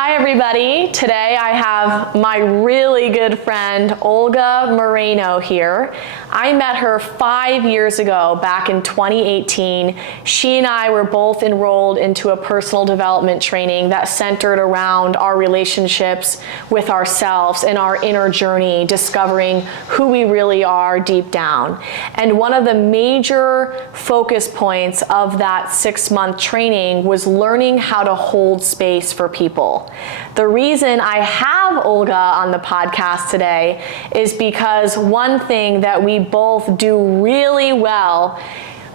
Hi everybody, today I have my really good friend Olga Moreno here. I met her 5 years ago, back in 2018. She and I were both enrolled into a personal development training that centered around our relationships with ourselves and our inner journey, discovering who we really are deep down. And one of the major focus points of that 6-month training was learning how to hold space for people. The reason I have Olga on the podcast today is because one thing that we both do really well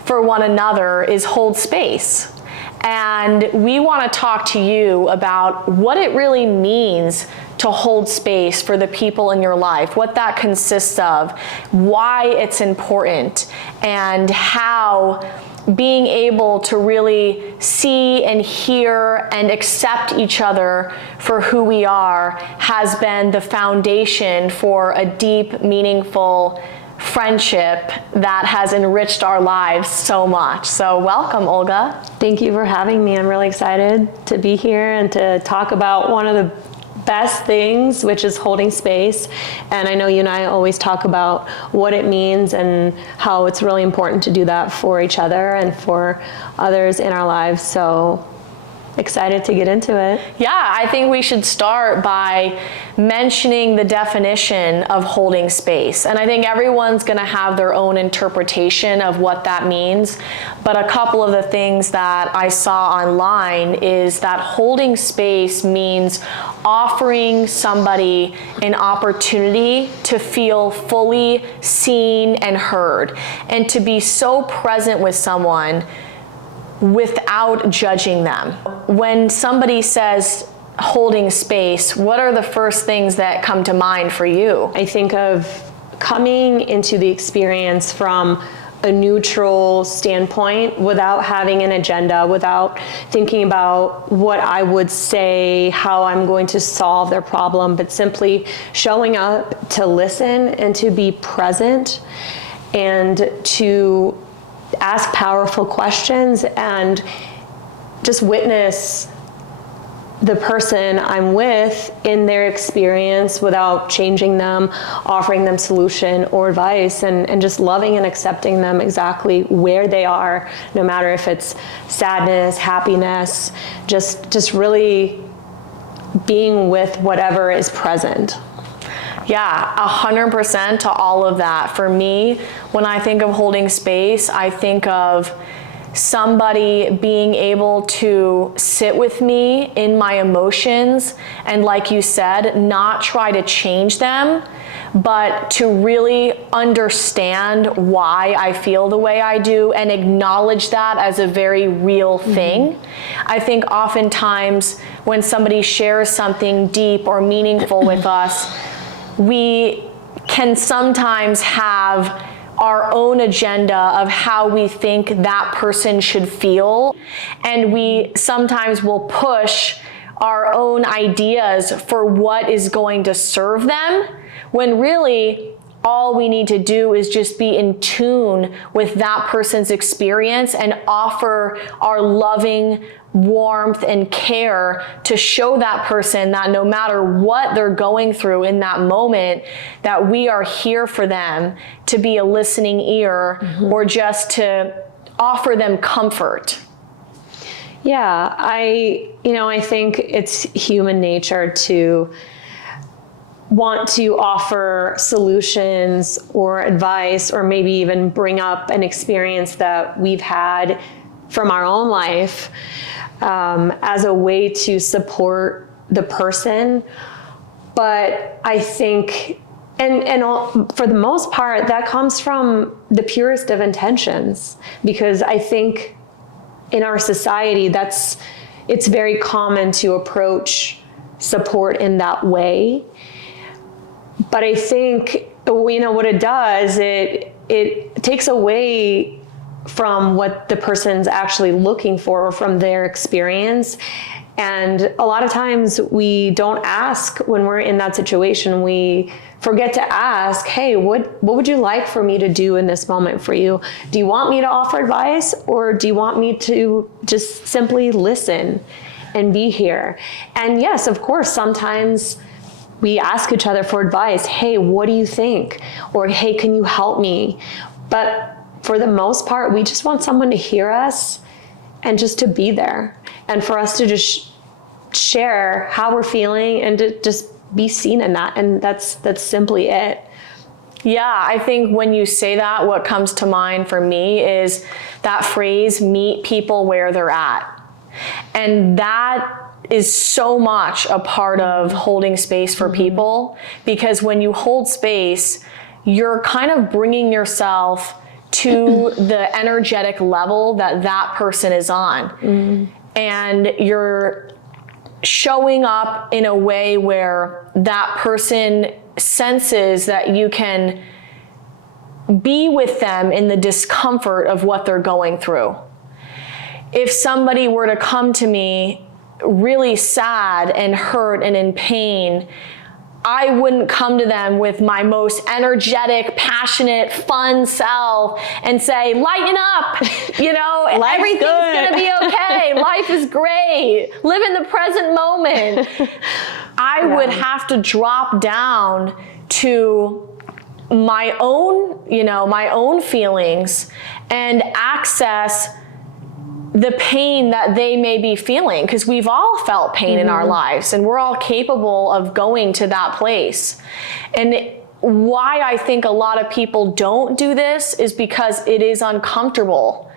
for one another is hold space. And we want to talk to you about what it really means to hold space for the people in your life, what that consists of, why it's important, and how being able to really see and hear and accept each other for who we are has been the foundation for a deep, meaningful friendship that has enriched our lives so much. So welcome, Olga. Thank you for having me. I'm really excited to be here and to talk about one of the best things, which is holding space. And I know you and I always talk about what it means and how it's really important to do that for each other and for others in our lives. So excited to get into it. Yeah, I think we should start by mentioning the definition of holding space. And I think everyone's going to have their own interpretation of what that means. But a couple of the things that I saw online is that holding space means offering somebody an opportunity to feel fully seen and heard, and to be so present with someone without judging them. When somebody says holding space, what are the first things that come to mind for you? I think of coming into the experience from a neutral standpoint without having an agenda, without thinking about what I would say, how I'm going to solve their problem, but simply showing up to listen and to be present and to ask powerful questions and just witness the person I'm with in their experience without changing them, offering them solution or advice, and just loving and accepting them exactly where they are, no matter if it's sadness, happiness, just really being with whatever is present. Yeah, 100% to all of that. For me, when I think of holding space, I think of somebody being able to sit with me in my emotions and, like you said, not try to change them, but to really understand why I feel the way I do and acknowledge that as a very real thing. I think oftentimes when somebody shares something deep or meaningful with us, we can sometimes have our own agenda of how we think that person should feel, and we sometimes will push our own ideas for what is going to serve them, when really all we need to do is just be in tune with that person's experience and offer our loving warmth and care to show that person that no matter what they're going through in that moment, that we are here for them, to be a listening ear, or just to offer them comfort. Yeah, I think it's human nature to want to offer solutions or advice, or maybe even bring up an experience that we've had from our own life as a way to support the person. But I think, for the most part, that comes from the purest of intentions, because I think in our society, it's very common to approach support in that way. But I think, what it does, it takes away from what the person's actually looking for, or from their experience. And a lot of times we don't ask when we're in that situation. We forget to ask, hey, what would you like for me to do in this moment for you? Do you want me to offer advice, or do you want me to just simply listen? and be here. And yes, of course, sometimes we ask each other for advice. Hey, what do you think? Or, hey, can you help me? But for the most part, we just want someone to hear us and just to be there, and for us to just share how we're feeling and to just be seen in that. And that's simply it. Yeah, I think when you say that, what comes to mind for me is that phrase, meet people where they're at. And that is so much a part of holding space for people, because when you hold space, you're kind of bringing yourself to the energetic level that that person is on. And you're showing up in a way where that person senses that you can be with them in the discomfort of what they're going through. If somebody were to come to me really sad and hurt and in pain, I wouldn't come to them with my most energetic, passionate, fun self and say, lighten up, everything's gonna be okay. Life is great. Live in the present moment. I would have to drop down to my own feelings and access the pain that they may be feeling, because we've all felt pain in our lives, and we're all capable of going to that place. And why I think a lot of people don't do this is because it is uncomfortable.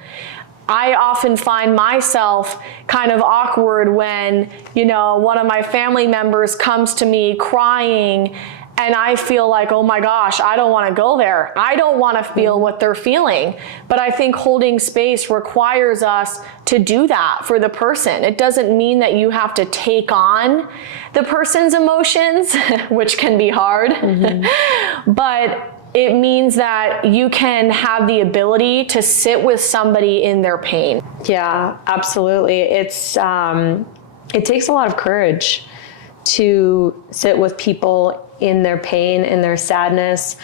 I often find myself kind of awkward when, one of my family members comes to me crying, and I feel like, oh my gosh, I don't want to go there. I don't want to feel what they're feeling. But I think holding space requires us to do that for the person. It doesn't mean that you have to take on the person's emotions, which can be hard, but it means that you can have the ability to sit with somebody in their pain. Yeah, absolutely. It takes a lot of courage to sit with people in their pain, in their sadness.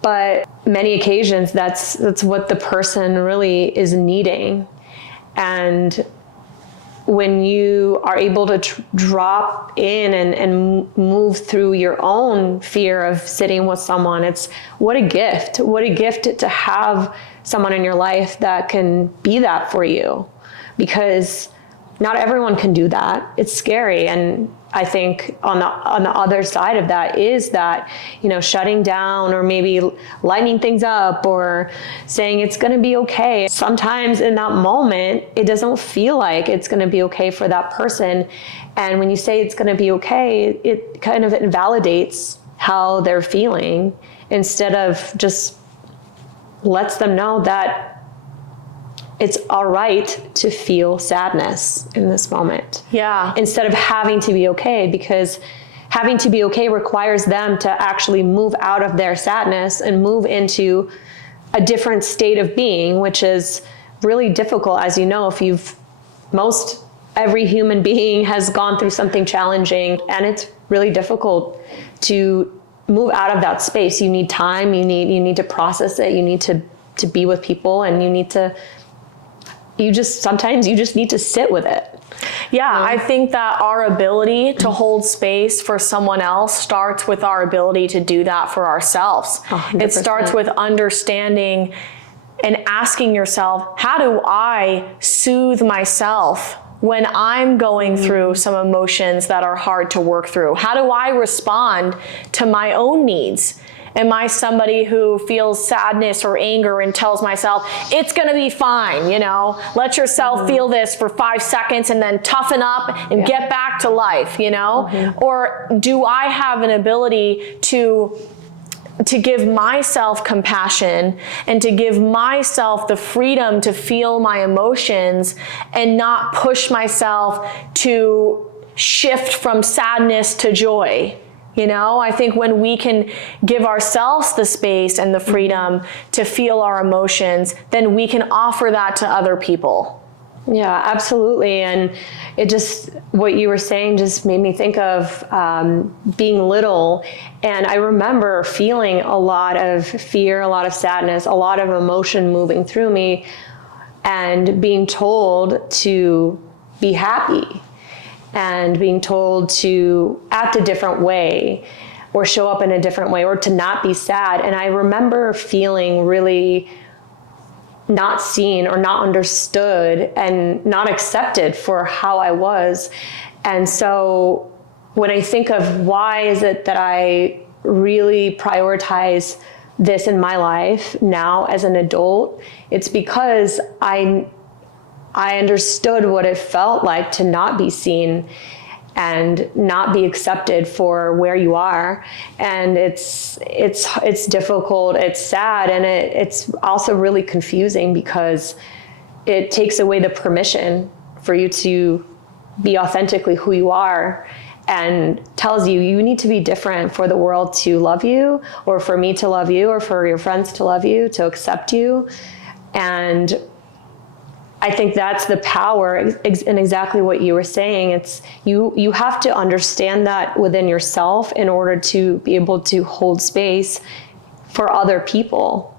But many occasions, that's what the person really is needing. And when you are able to drop in and move through your own fear of sitting with someone, it's what a gift to have someone in your life that can be that for you, because not everyone can do that. It's scary. And I think on the other side of that is that, shutting down or maybe lightening things up or saying it's going to be okay. Sometimes in that moment, it doesn't feel like it's going to be okay for that person. And when you say it's going to be okay, it kind of invalidates how they're feeling, instead of just lets them know that it's all right to feel sadness in this moment. Yeah. Instead of having to be okay, because having to be okay requires them to actually move out of their sadness and move into a different state of being, which is really difficult. As you know, every human being has gone through something challenging, and it's really difficult to move out of that space. You need time, you need to process it, you need to be with people, and sometimes you just need to sit with it. Yeah, I think that our ability to hold space for someone else starts with our ability to do that for ourselves. 100%. It starts with understanding and asking yourself, how do I soothe myself when I'm going through some emotions that are hard to work through? How do I respond to my own needs? Am I somebody who feels sadness or anger and tells myself, it's going to be fine, let yourself feel this for 5 seconds and then toughen up and get back to life, Or do I have an ability to give myself compassion and to give myself the freedom to feel my emotions and not push myself to shift from sadness to joy? I think when we can give ourselves the space and the freedom to feel our emotions, then we can offer that to other people. Yeah, absolutely. And what you were saying just made me think of being little. And I remember feeling a lot of fear, a lot of sadness, a lot of emotion moving through me, and being told to be happy. and being told to act a different way or show up in a different way or to not be sad. And I remember feeling really not seen or not understood and not accepted for how I was. And so when I think of why is it that I really prioritize this in my life now as an adult, it's because I understood what it felt like to not be seen and not be accepted for where you are. And it's difficult, it's sad, and it's also really confusing because it takes away the permission for you to be authentically who you are, and tells you you need to be different for the world to love you, or for me to love you, or for your friends to love you, to accept you. And I think that's the power in exactly what you were saying. It's you have to understand that within yourself in order to be able to hold space for other people.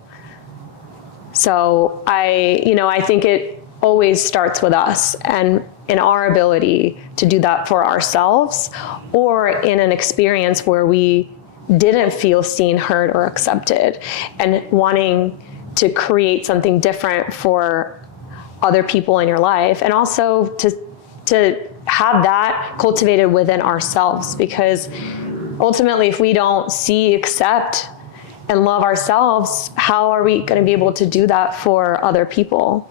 So I think it always starts with us and in our ability to do that for ourselves, or in an experience where we didn't feel seen, heard, or accepted, and wanting to create something different for other people in your life, and also to have that cultivated within ourselves, because ultimately if we don't see, accept, and love ourselves, how are we going to be able to do that for other people,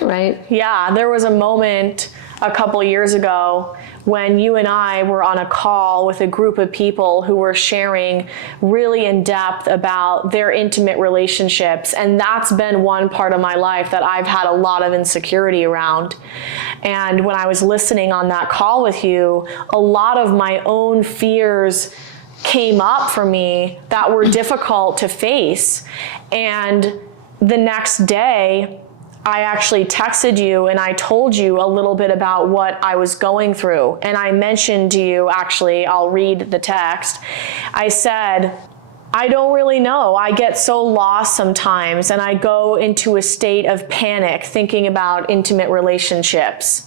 right? Yeah, there was a moment a couple years ago when you and I were on a call with a group of people who were sharing really in depth about their intimate relationships. And that's been one part of my life that I've had a lot of insecurity around. And when I was listening on that call with you, a lot of my own fears came up for me that were difficult to face. And the next day, I actually texted you and I told you a little bit about what I was going through. And I mentioned to you, actually, I'll read the text. I said, I don't really know. I get so lost sometimes and I go into a state of panic thinking about intimate relationships.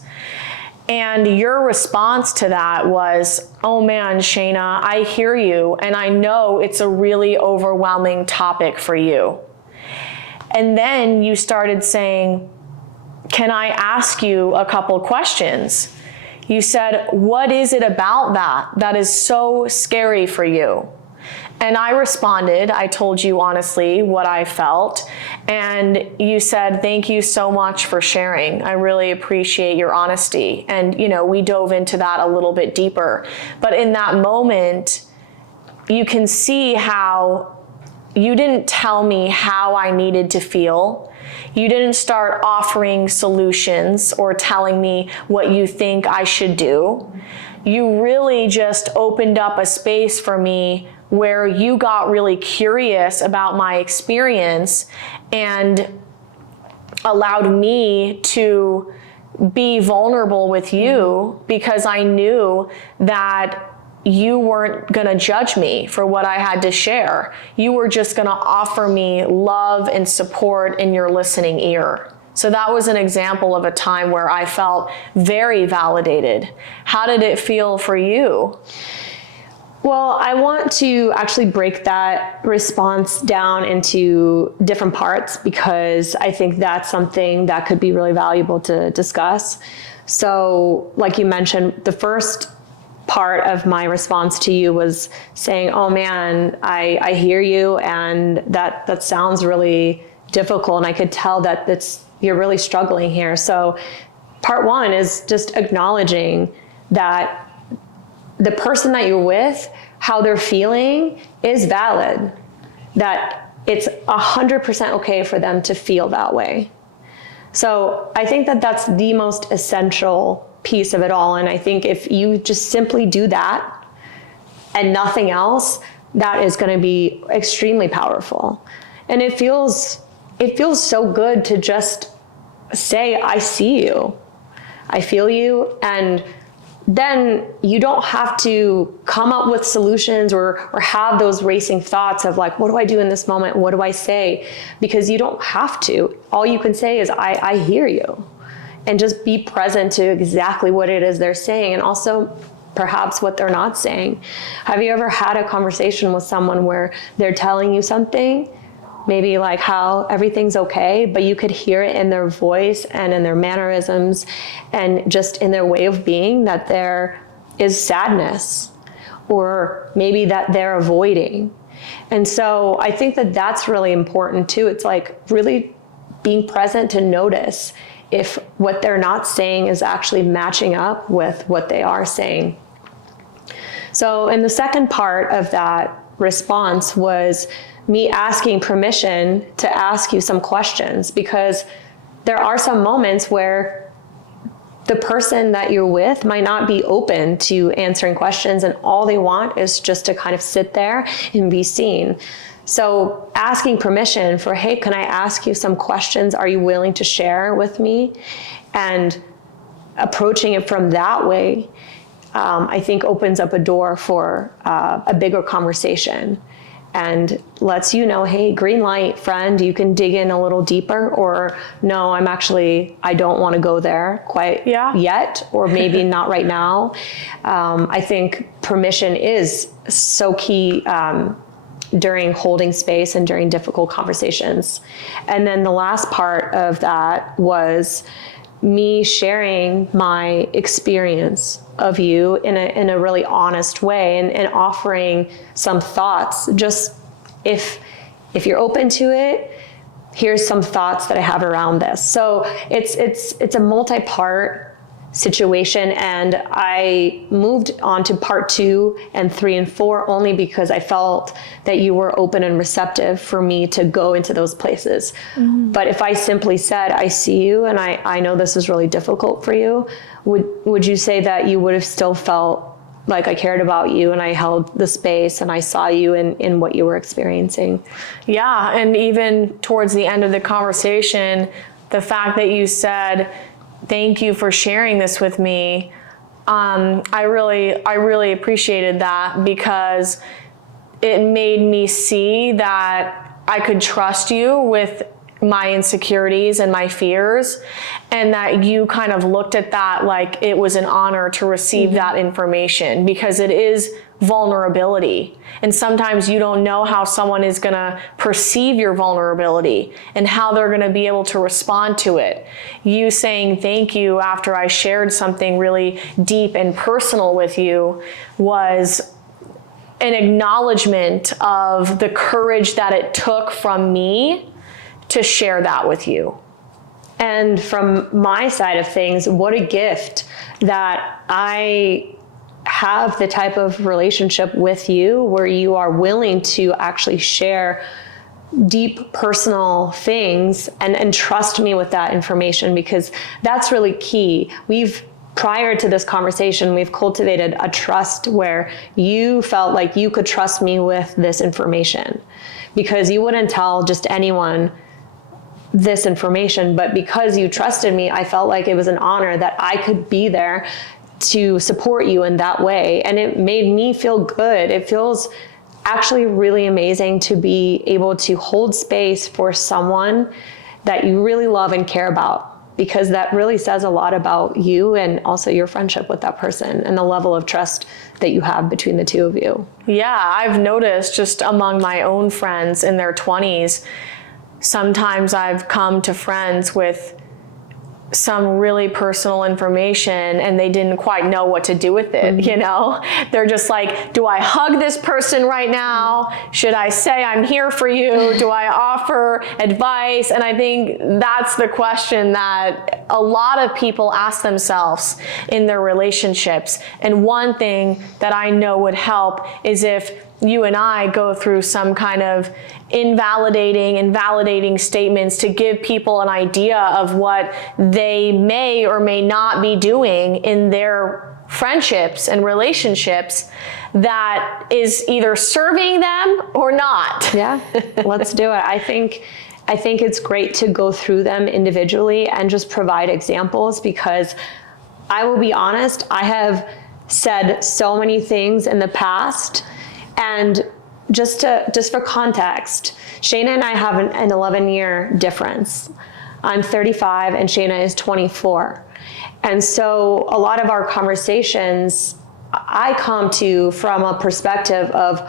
And your response to that was, oh man, Shayna, I hear you. And I know it's a really overwhelming topic for you. And then you started saying, can I ask you a couple questions? You said, what is it about that is so scary for you? And I responded, I told you honestly what I felt. And you said, thank you so much for sharing. I really appreciate your honesty. And, we dove into that a little bit deeper. But in that moment, you can see how you didn't tell me how I needed to feel. You didn't start offering solutions or telling me what you think I should do. You really just opened up a space for me where you got really curious about my experience and allowed me to be vulnerable with you, because I knew that you weren't going to judge me for what I had to share. You were just going to offer me love and support in your listening ear. So that was an example of a time where I felt very validated. How did it feel for you? Well, I want to actually break that response down into different parts, because I think that's something that could be really valuable to discuss. So, like you mentioned, the first part of my response to you was saying, oh man, I hear you, and that sounds really difficult, and I could tell that you're really struggling here. So part one is just acknowledging that the person that you're with, how they're feeling is valid, that it's 100% okay for them to feel that way. So I think that that's the most essential piece of it all. And I think if you just simply do that and nothing else, that is going to be extremely powerful. And it feels so good to just say, I see you, I feel you. And then you don't have to come up with solutions or have those racing thoughts of like, what do I do in this moment? What do I say? Because you don't have to. All you can say is, I hear you. and just be present to exactly what it is they're saying, and also perhaps what they're not saying. Have you ever had a conversation with someone where they're telling you something, maybe like how everything's okay, but you could hear it in their voice and in their mannerisms and just in their way of being that there is sadness, or maybe that they're avoiding? And so I think that that's really important too. It's like really being present to notice if what they're not saying is actually matching up with what they are saying. So in the second part of that response was me asking permission to ask you some questions, because there are some moments where the person that you're with might not be open to answering questions, and all they want is just to kind of sit there and be seen. So asking permission for, hey, can I ask you some questions? Are you willing to share with me? And approaching it from that way, I think opens up a door for a bigger conversation, and lets you know, hey, green light, friend, you can dig in a little deeper, or no, I don't want to go there quite yet, or maybe not right now. I think permission is so key during holding space and during difficult conversations. And then the last part of that was me sharing my experience of you in a really honest way, and offering some thoughts. Just if you're open to it, here's some thoughts that I have around this. So it's a multi-part situation, and I moved on to part 2 and 3 and 4 only because I felt that you were open and receptive for me to go into those places. Mm-hmm. But if I simply said, I see you, and I know this is really difficult for you, would you say that you would have still felt like I cared about you, and I held the space, and I saw you in what you were experiencing? Yeah, and even towards the end of the conversation, the fact that you said, thank you for sharing this with me. I really appreciated that, because it made me see that I could trust you with my insecurities and my fears, and that you kind of looked at that like it was an honor to receive that information, because it is vulnerability. And sometimes you don't know how someone is going to perceive your vulnerability and how they're going to be able to respond to it. You saying thank you after I shared something really deep and personal with you was an acknowledgement of the courage that it took from me to share that with you. And from my side of things, what a gift that I have the type of relationship with you where you are willing to actually share deep personal things and trust me with that information, because that's really key. Prior to this conversation, we've cultivated a trust where you felt like you could trust me with this information, because you wouldn't tell just anyone this information, but because you trusted me, I felt like it was an honor that I could be there to support you in that way. And it made me feel good. It feels actually really amazing to be able to hold space for someone that you really love and care about, because that really says a lot about you and also your friendship with that person and the level of trust that you have between the two of you. Yeah, I've noticed just among my own friends in their 20s, sometimes I've come to friends with some really personal information and they didn't quite know what to do with it, you know? They're just like, do I hug this person right now? Should I say I'm here for you? Do I offer advice? And I think that's the question that a lot of people ask themselves in their relationships. And one thing that I know would help is if you and I go through some kind of invalidating statements to give people an idea of what they may or may not be doing in their friendships and relationships that is either serving them or not. Yeah, let's do it. I think it's great to go through them individually and just provide examples, because I will be honest, I have said so many things in the past. And just for context, Shayna and I have an 11-year difference. I'm 35 and Shayna is 24. And so a lot of our conversations, I come to from a perspective of,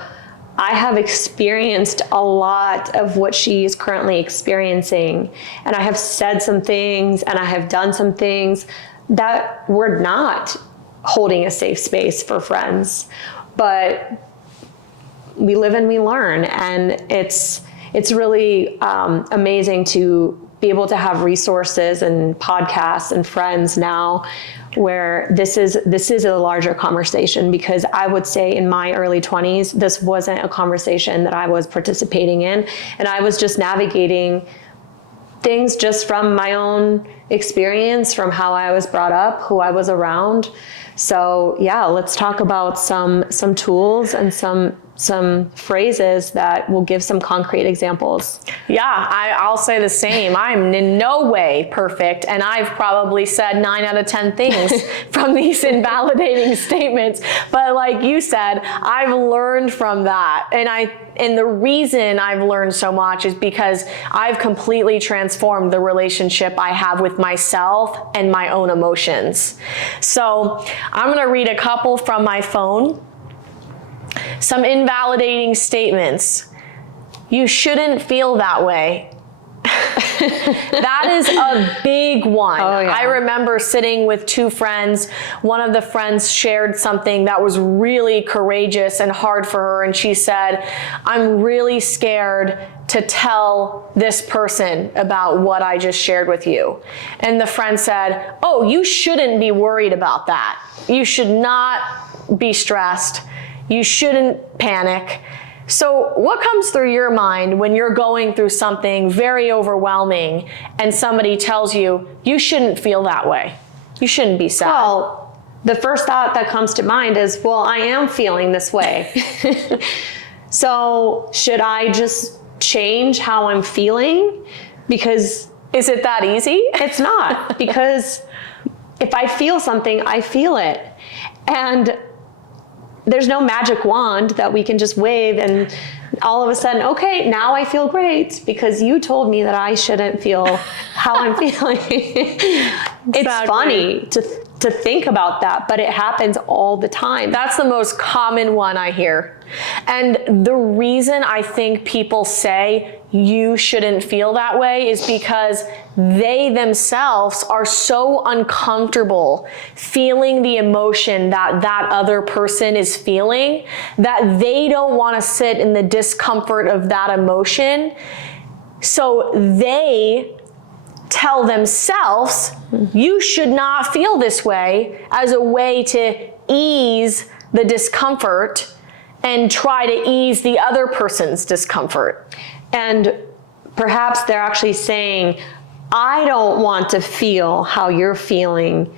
I have experienced a lot of what she is currently experiencing. And I have said some things and I have done some things that were not holding a safe space for friends. But we live and we learn. And it's really amazing to be able to have resources and podcasts and friends now where this is a larger conversation, because I would say in my early 20s, this wasn't a conversation that I was participating in. And I was just navigating things just from my own experience, from how I was brought up, who I was around. So yeah, let's talk about some tools and some phrases that will give some concrete examples. Yeah, I'll say the same. I'm in no way perfect, and I've probably said 9 out of 10 things from these invalidating statements. But like you said, I've learned from that. And the reason I've learned so much is because I've completely transformed the relationship I have with myself and my own emotions. So I'm going to read a couple from my phone. Some invalidating statements. You shouldn't feel that way. That is a big one. Oh, yeah. I remember sitting with 2 friends. One of the friends shared something that was really courageous and hard for her. And she said, I'm really scared to tell this person about what I just shared with you. And the friend said, oh, you shouldn't be worried about that. You should not be stressed. You shouldn't panic. So what comes through your mind when you're going through something very overwhelming and somebody tells you, you shouldn't feel that way. You shouldn't be sad? Well, the first thought that comes to mind is, well, I am feeling this way. So should I just change how I'm feeling? Because is it that easy? It's not. Because if I feel something, I feel it. And there's no magic wand that we can just wave and all of a sudden, okay, now I feel great because you told me that I shouldn't feel how I'm feeling. It's funny to think about that, but it happens all the time. That's the most common one I hear. And the reason I think people say you shouldn't feel that way is because they themselves are so uncomfortable feeling the emotion that that other person is feeling that they don't want to sit in the discomfort of that emotion. So they tell themselves, you should not feel this way, as a way to ease the discomfort and try to ease the other person's discomfort. And perhaps they're actually saying, I don't want to feel how you're feeling,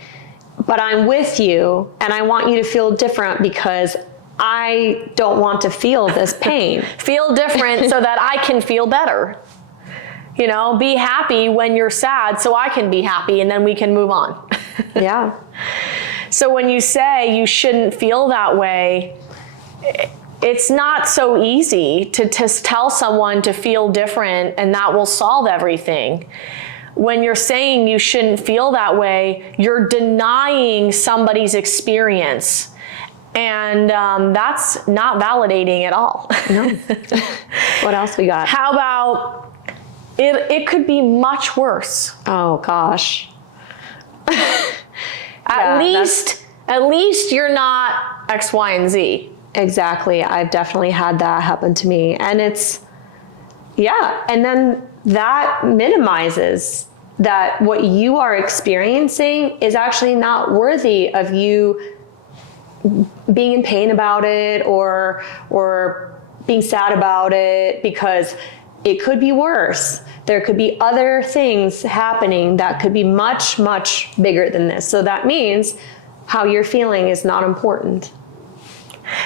but I'm with you and I want you to feel different because I don't want to feel this pain. Feel different so that I can feel better. You know, be happy when you're sad so I can be happy and then we can move on. Yeah. So when you say you shouldn't feel that way, it's not so easy to tell someone to feel different and that will solve everything. When you're saying you shouldn't feel that way, you're denying somebody's experience. And that's not validating at all. No. What else we got? How about, it could be much worse. Oh gosh. At least you're not X, Y, and Z. Exactly. I've definitely had that happen to me. And and then that minimizes that what you are experiencing is actually not worthy of you being in pain about it or being sad about it, because it could be worse. There could be other things happening that could be much, much bigger than this. So that means how you're feeling is not important,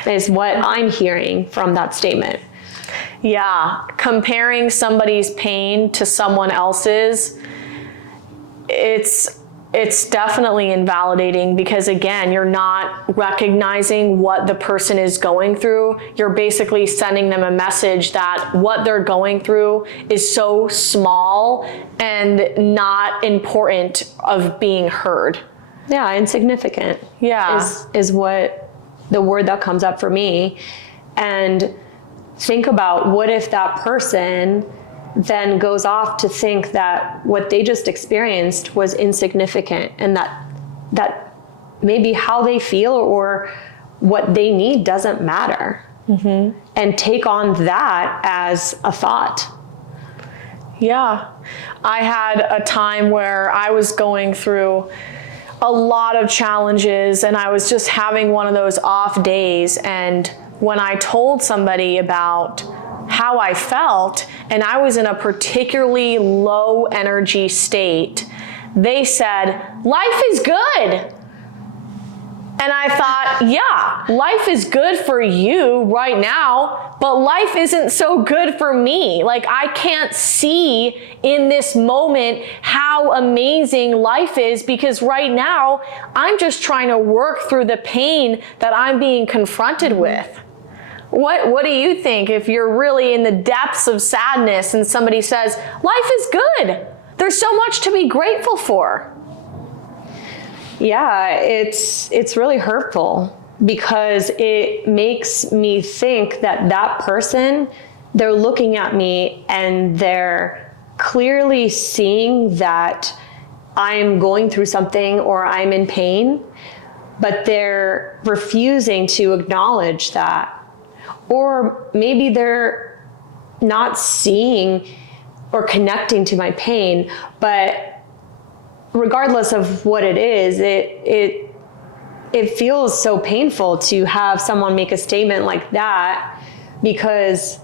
is what I'm hearing from that statement. Yeah, comparing somebody's pain to someone else's, it's it's definitely invalidating because, again, you're not recognizing what the person is going through. You're basically sending them a message that what they're going through is so small and not important of being heard. Yeah, insignificant. Yeah. Is what the word that comes up for me. And think about, what if that person then goes off to think that what they just experienced was insignificant, and that maybe how they feel or what they need doesn't matter, and take on that as a thought. Yeah. I had a time where I was going through a lot of challenges and I was just having one of those off days, and when I told somebody about how I felt, and I was in a particularly low energy state, they said, "Life is good." And I thought, yeah, life is good for you right now, but life isn't so good for me. Like, I can't see in this moment how amazing life is because right now I'm just trying to work through the pain that I'm being confronted with. What do you think if you're really in the depths of sadness and somebody says, "Life is good. There's so much to be grateful for"? Yeah, it's really hurtful because it makes me think that that person, they're looking at me and they're clearly seeing that I'm going through something or I'm in pain, but they're refusing to acknowledge that. Or maybe they're not seeing or connecting to my pain, but regardless of what it is, it feels so painful to have someone make a statement like that, because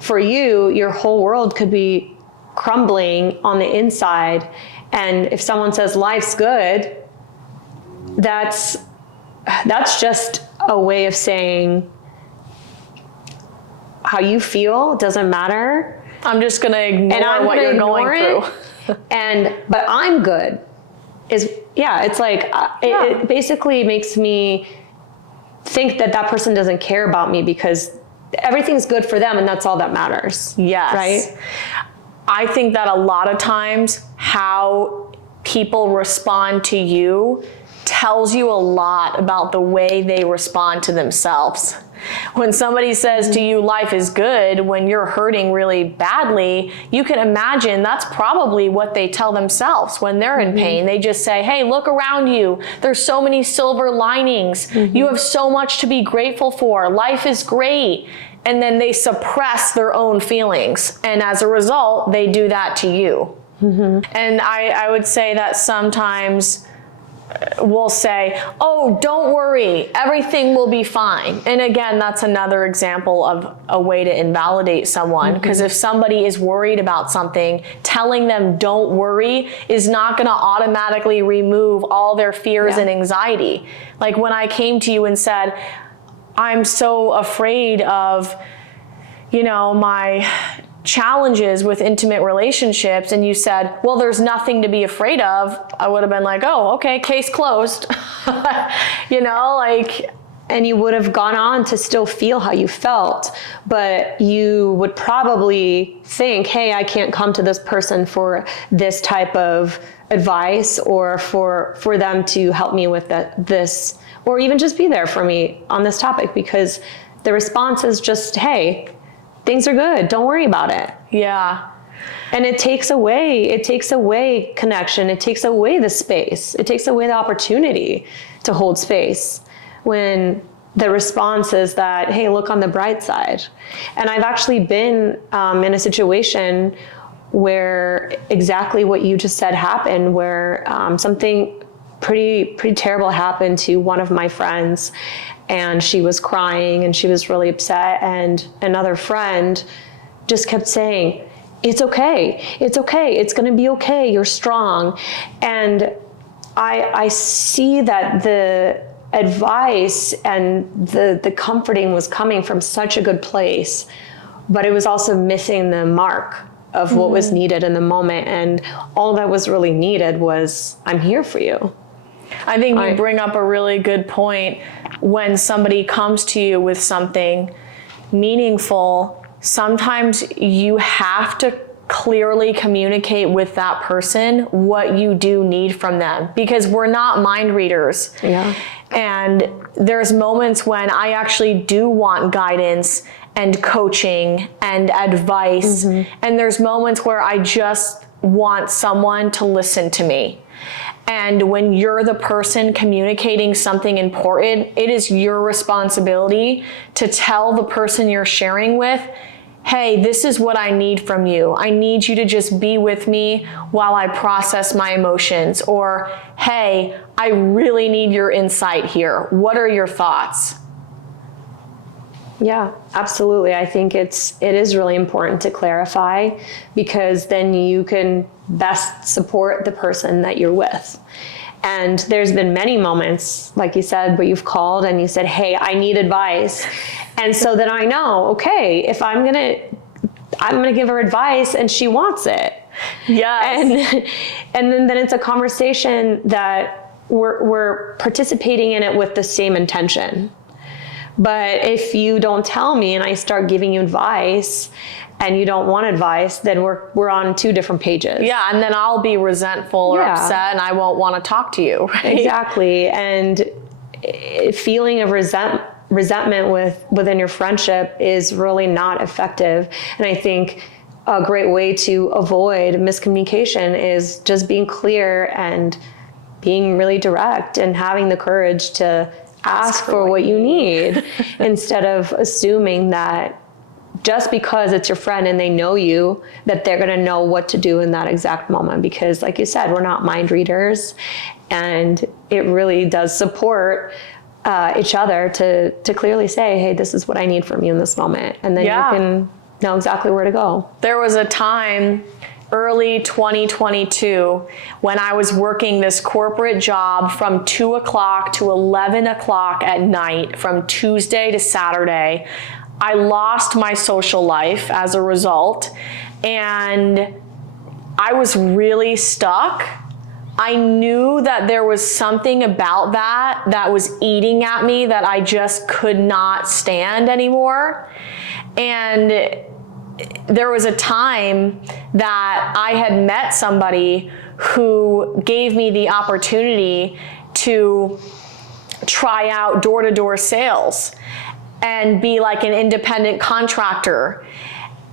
for you, your whole world could be crumbling on the inside. And if someone says life's good, that's just a way of saying how you feel doesn't matter. I'm just going to ignore what you're going through. But I'm good. It's like, it basically makes me think that that person doesn't care about me because everything's good for them and that's all that matters. Yes. Right? I think that a lot of times how people respond to you tells you a lot about the way they respond to themselves. When somebody says to you, life is good, when you're hurting really badly, you can imagine that's probably what they tell themselves when they're in pain. They just say, hey, look around you. There's so many silver linings. You have so much to be grateful for. Life is great. And then they suppress their own feelings. And as a result, they do that to you. And I would say that sometimes we'll say, oh, don't worry, everything will be fine. And again, that's another example of a way to invalidate someone, because if somebody is worried about something, telling them don't worry is not going to automatically remove all their fears and anxiety. Like when I came to you and said, I'm so afraid of, my challenges with intimate relationships, and you said, well, there's nothing to be afraid of, I would have been like, oh, okay, case closed. And you would have gone on to still feel how you felt, but you would probably think, hey, I can't come to this person for this type of advice or for them to help me with this, or even just be there for me on this topic, because the response is just, hey, things are good. Don't worry about it. Yeah. And it takes away connection. It takes away the space. It takes away the opportunity to hold space when the response is that, hey, look on the bright side. And I've actually been in a situation where exactly what you just said happened, where something pretty terrible happened to one of my friends. And she was crying and she was really upset. And another friend just kept saying, it's okay. It's okay. It's going to be okay. You're strong. And I see that the advice and the comforting was coming from such a good place, but it was also missing the mark of what was needed in the moment. And all that was really needed was, I'm here for you. I think you bring up a really good point. When somebody comes to you with something meaningful, sometimes you have to clearly communicate with that person what you do need from them, because we're not mind readers. Yeah. And there's moments when I actually do want guidance and coaching and advice. And there's moments where I just want someone to listen to me. And when you're the person communicating something important, it is your responsibility to tell the person you're sharing with, hey, this is what I need from you. I need you to just be with me while I process my emotions. Or, hey, I really need your insight here. What are your thoughts? Yeah, absolutely. I think it is really important to clarify, because then you can best support the person that you're with. And there's been many moments, like you said, where you've called and you said, hey, I need advice. And so then I know, okay, if I'm gonna give her advice and she wants it. Yes. And then it's a conversation that we're participating in it with the same intention. But if you don't tell me and I start giving you advice and you don't want advice, then we're on two different pages. Yeah, and then I'll be resentful or upset and I won't want to talk to you, right? Exactly. And feeling of resentment within your friendship is really not effective. And I think a great way to avoid miscommunication is just being clear and being really direct and having the courage to ask for what you need instead of assuming that just because it's your friend and they know you, that they're going to know what to do in that exact moment. Because like you said, we're not mind readers, and it really does support each other to clearly say, hey, this is what I need from you in this moment. And then you can know exactly where to go. There was a time early 2022 when I was working this corporate job from 2 o'clock to 11 o'clock at night from Tuesday to Saturday. I lost my social life as a result, and I was really stuck. I knew that there was something about that was eating at me that I just could not stand anymore. And there was a time that I had met somebody who gave me the opportunity to try out door-to-door sales and be like an independent contractor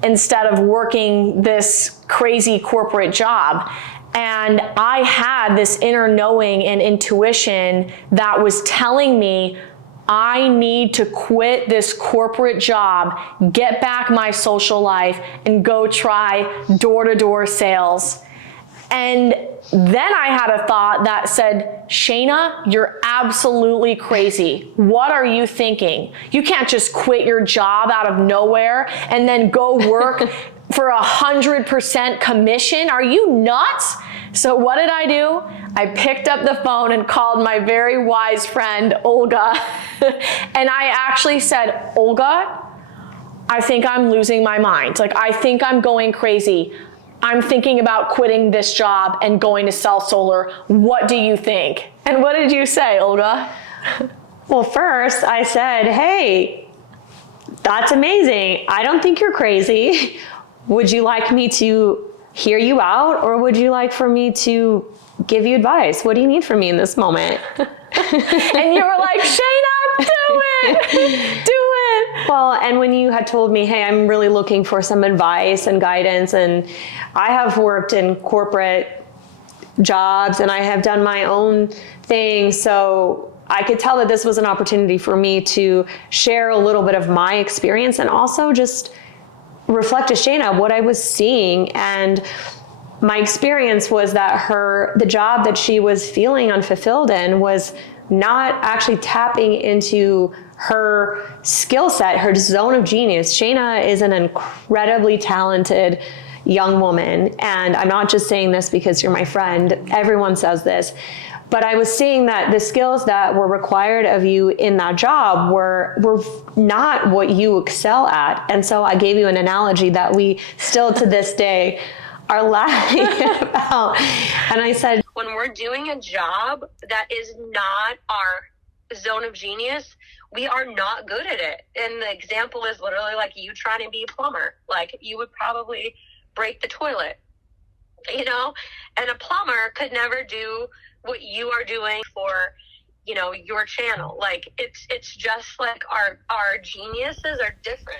instead of working this crazy corporate job. And I had this inner knowing and intuition that was telling me, I need to quit this corporate job, get back my social life, and go try door-to-door sales. And then I had a thought that said, Shayna, you're absolutely crazy. What are you thinking? You can't just quit your job out of nowhere and then go work for 100% commission. Are you nuts? So what did I do? I picked up the phone and called my very wise friend, Olga. And I actually said, Olga, I think I'm losing my mind. Like, I think I'm going crazy. I'm thinking about quitting this job and going to sell solar. What do you think? And what did you say, Olga? Well, first I said, hey, that's amazing. I don't think you're crazy. Would you like me to hear you out, or would you like for me to give you advice? What do you need from me in this moment? And you were like, Shayna, do it. Do it. Well, and when you had told me, hey, I'm really looking for some advice and guidance, and I have worked in corporate jobs and I have done my own thing, so I could tell that this was an opportunity for me to share a little bit of my experience and also just reflect to Shayna what I was seeing. And my experience was that the job that she was feeling unfulfilled in was not actually tapping into her skill set, her zone of genius. Shayna is an incredibly talented young woman. And I'm not just saying this because you're my friend. Everyone says this. But I was seeing that the skills that were required of you in that job were not what you excel at. And so I gave you an analogy that we still to this day are laughing about. And I said, when we're doing a job that is not our zone of genius, we are not good at it. And the example is literally like you trying to be a plumber. Like, you would probably break the toilet, you know? And a plumber could never do what you are doing for, you know, your channel. Like, it's just like our geniuses are different.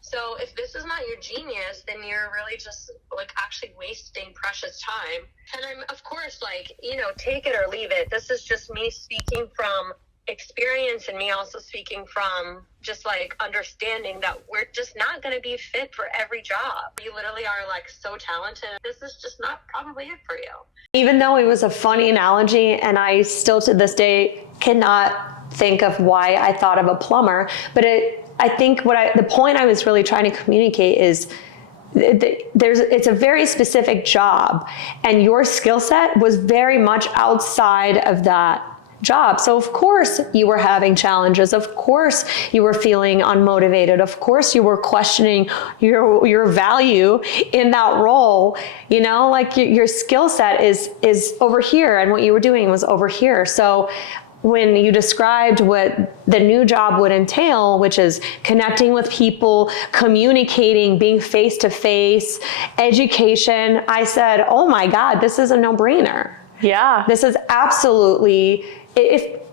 So if this is not your genius, then you're really just like actually wasting precious time. And I'm, of course, like, you know, take it or leave it. This is just me speaking from experience, and me also speaking from just like understanding that we're just not going to be fit for every job. You literally are like so talented. This is just not probably it for you. even though it was a funny analogy, and I still to this day cannot think of why I thought of a plumber, but I think the point I was really trying to communicate is it's a very specific job, and your skill set was very much outside of that job. So of course you were having challenges. Of course you were feeling unmotivated. Of course you were questioning your value in that role. You know, like your skill set is over here, and what you were doing was over here. So when you described what the new job would entail, which is connecting with people, communicating, being face-to-face, education, I said, oh my God, this is a no-brainer. Yeah. This is absolutely,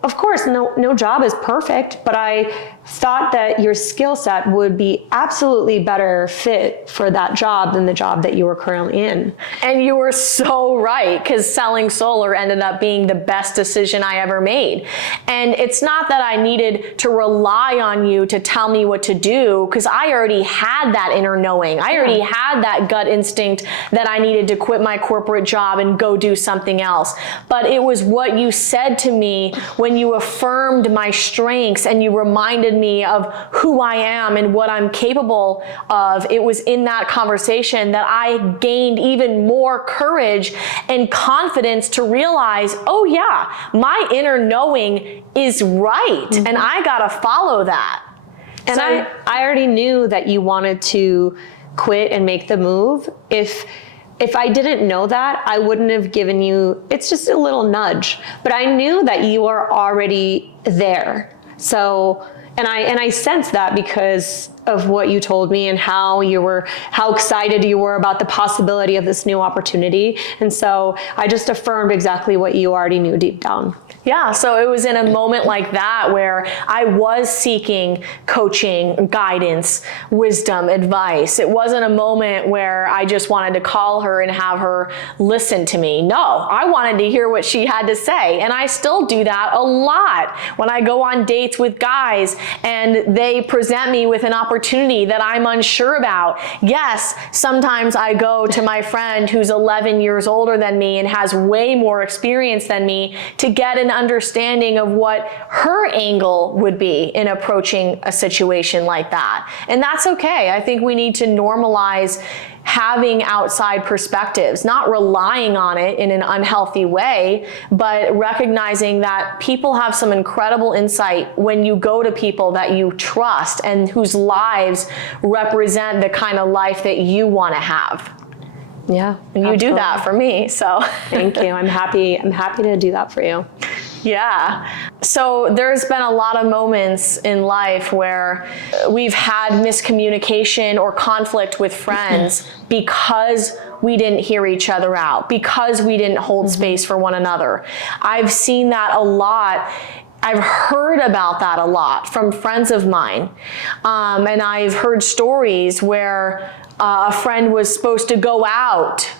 of course, no job is perfect, but I thought that your skill set would be absolutely better fit for that job than the job that you were currently in. And you were so right, because selling solar ended up being the best decision I ever made. And it's not that I needed to rely on you to tell me what to do, because I already had that inner knowing. I already had that gut instinct that I needed to quit my corporate job and go do something else. But it was what you said to me when you affirmed my strengths and you reminded me of who I am and what I'm capable of. It was in that conversation that I gained even more courage and confidence to realize, oh yeah, my inner knowing is right, and I gotta follow that. And So, I already knew that you wanted to quit and make the move. If I didn't know that, I wouldn't have given you, it's just a little nudge, but I knew that you are already there. So, and I sensed that because of what you told me and how excited you were about the possibility of this new opportunity. And so I just affirmed exactly what you already knew deep down. yeah, so it was in a moment like that where I was seeking coaching, guidance, wisdom, advice. It wasn't a moment where I just wanted to call her and have her listen to me. No, I wanted to hear what she had to say. And I still do that a lot when I go on dates with guys and they present me with an opportunity that I'm unsure about. Yes, sometimes I go to my friend who's 11 years older than me and has way more experience than me to get an understanding of what her angle would be in approaching a situation like that. And that's okay. I think we need to normalize having outside perspectives, not relying on it in an unhealthy way, but recognizing that people have some incredible insight when you go to people that you trust and whose lives represent the kind of life that you want to have. Yeah. And you do that for me, so. Thank you. I'm happy to do that for you. Yeah. So there's been a lot of moments in life where we've had miscommunication or conflict with friends because we didn't hear each other out, because we didn't hold space for one another. I've seen that a lot. I've heard about that a lot from friends of mine. And I've heard stories where a friend was supposed to go out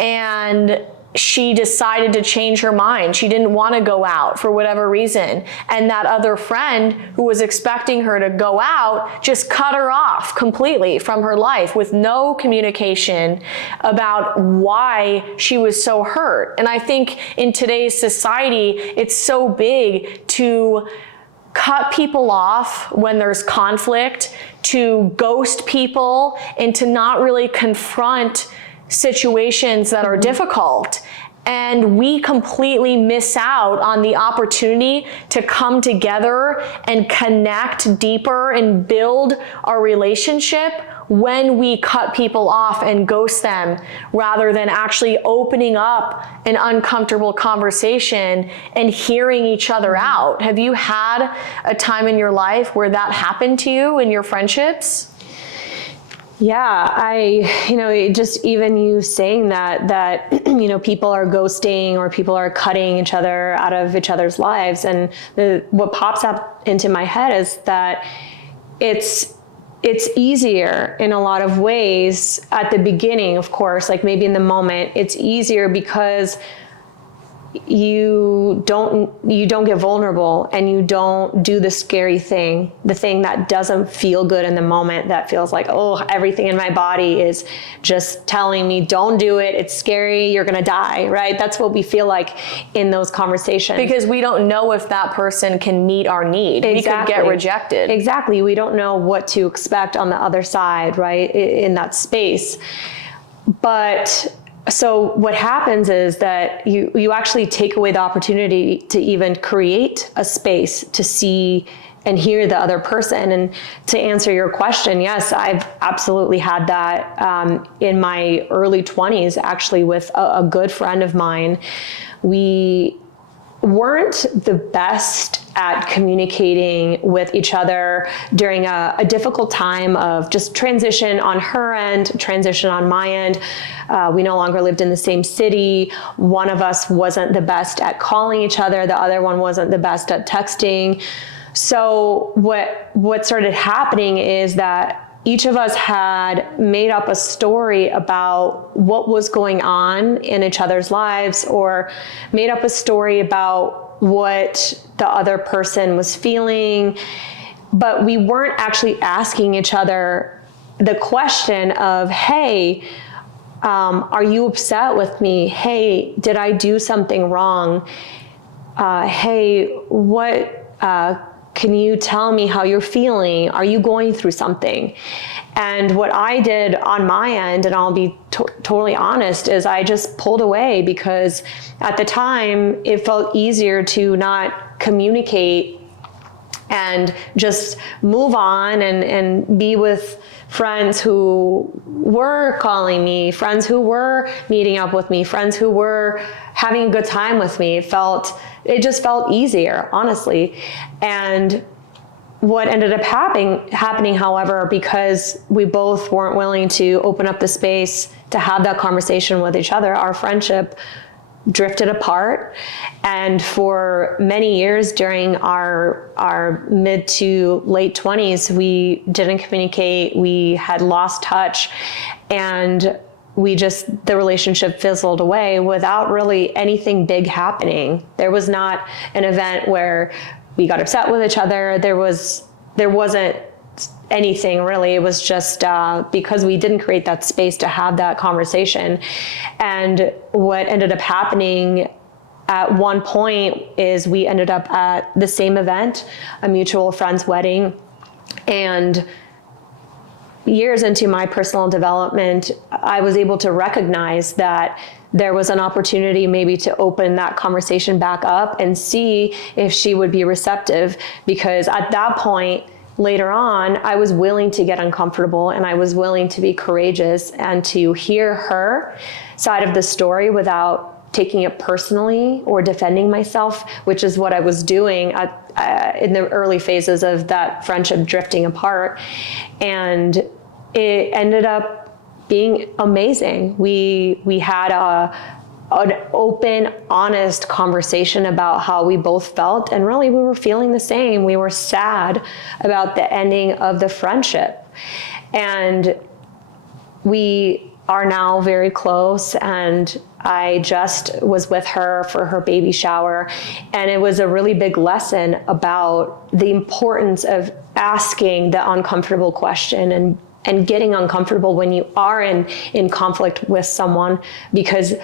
and she decided to change her mind. She didn't want to go out for whatever reason. And that other friend who was expecting her to go out just cut her off completely from her life with no communication about why she was so hurt. And I think in today's society, it's so big to cut people off when there's conflict, to ghost people, and to not really confront situations that are difficult. and we completely miss out on the opportunity to come together and connect deeper and build our relationship when we cut people off and ghost them, rather than actually opening up an uncomfortable conversation and hearing each other out. Have you had a time in your life where that happened to you in your friendships? Yeah, just even you saying that, people are ghosting or people are cutting each other out of each other's lives. And what pops up into my head is that it's easier in a lot of ways at the beginning, of course, like maybe in the moment, it's easier because you don't get vulnerable and you don't do the scary thing, the thing that doesn't feel good in the moment, that feels like, oh, everything in my body is just telling me don't do it, it's scary, you're gonna die, right? That's what we feel like in those conversations. Because we don't know if that person can meet our need. Exactly. We could get rejected. Exactly. We don't know what to expect on the other side, right? In that space. But so what happens is that you actually take away the opportunity to even create a space to see and hear the other person. And to answer your question, yes, I've absolutely had that in my early 20s, actually, with a good friend of mine. We weren't the best at communicating with each other during a difficult time of just transition on her end, transition on my end. We no longer lived in the same city. One of us wasn't the best at calling each other. The other one wasn't the best at texting. So what started happening is that each of us had made up a story about what was going on in each other's lives, or made up a story about what the other person was feeling, but we weren't actually asking each other the question of, hey, are you upset with me? Hey, did I do something wrong? Hey, what, can you tell me how you're feeling? Are you going through something? And what I did on my end, and I'll be totally honest, is I just pulled away, because at the time it felt easier to not communicate and just move on and be with friends who were calling me, friends who were meeting up with me, friends who were having a good time with me. It just felt easier, honestly. And what ended up happening, however, because we both weren't willing to open up the space to have that conversation with each other, our friendship drifted apart. And for many years during our mid to late 20s, we didn't communicate, we had lost touch, and the relationship fizzled away without really anything big happening. There was not an event where we got upset with each other. There wasn't anything really. It was just because we didn't create that space to have that conversation. And what ended up happening at one point is we ended up at the same event, a mutual friend's wedding. And years into my personal development, I was able to recognize that there was an opportunity maybe to open that conversation back up and see if she would be receptive. Because at that point, later on, I was willing to get uncomfortable, and I was willing to be courageous and to hear her side of the story without taking it personally or defending myself, which is what I was doing in the early phases of that friendship drifting apart. And it ended up being amazing. We had an open, honest conversation about how we both felt, and really we were feeling the same. We were sad about the ending of the friendship, and we are now very close. And I just was with her for her baby shower, and it was a really big lesson about the importance of asking the uncomfortable question and getting uncomfortable when you are in conflict with someone, because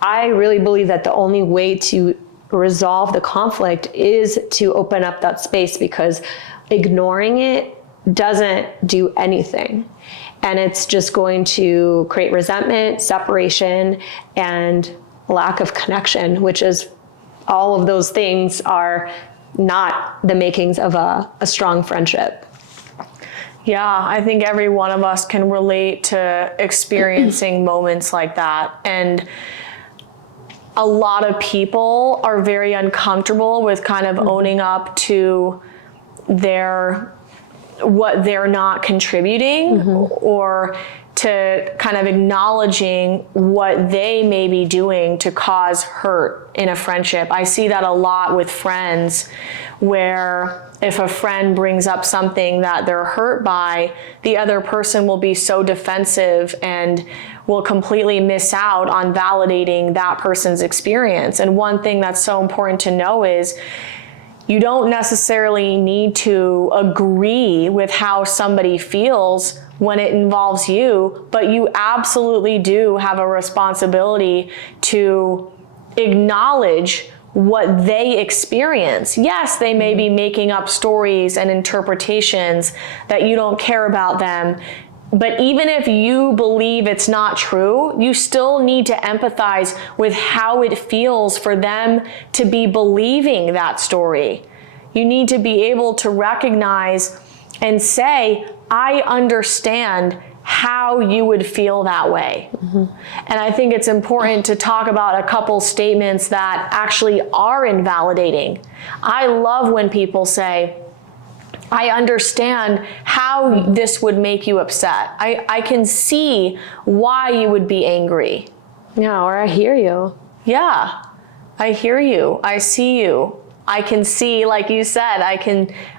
I really believe that the only way to resolve the conflict is to open up that space, because ignoring it doesn't do anything. And it's just going to create resentment, separation, and lack of connection, which is all of those things are not the makings of a strong friendship. Yeah, I think every one of us can relate to experiencing moments like that. And a lot of people are very uncomfortable with kind of owning up to what they're not contributing, or to kind of acknowledging what they may be doing to cause hurt in a friendship. I see that a lot with friends, where if a friend brings up something that they're hurt by, the other person will be so defensive and will completely miss out on validating that person's experience. And one thing that's so important to know is you don't necessarily need to agree with how somebody feels when it involves you, but you absolutely do have a responsibility to acknowledge what they experience. Yes, they may be making up stories and interpretations that you don't care about them, but even if you believe it's not true, you still need to empathize with how it feels for them to be believing that story. You need to be able to recognize and say, I understand how you would feel that way. And I think it's important to talk about a couple statements that actually are invalidating. I love when people say, I understand how this would make you upset. I can see why you would be angry. Yeah, or I hear you. Yeah, I hear you. I see you. I can see, like you said,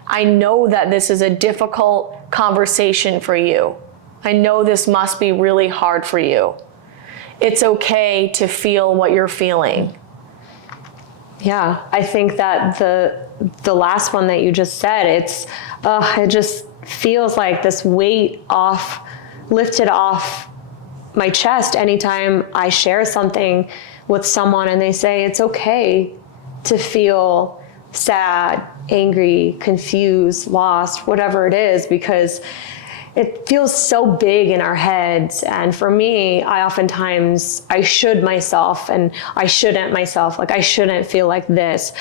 I know that this is a difficult conversation for you. I know this must be really hard for you. It's okay to feel what you're feeling. Yeah, I think that the last one that you just said, it just feels like this weight lifted off my chest anytime I share something with someone and they say it's okay to feel sad, angry, confused, lost, whatever it is, because it feels so big in our heads. And for me, I should myself and I shouldn't myself. Like, I shouldn't feel like this.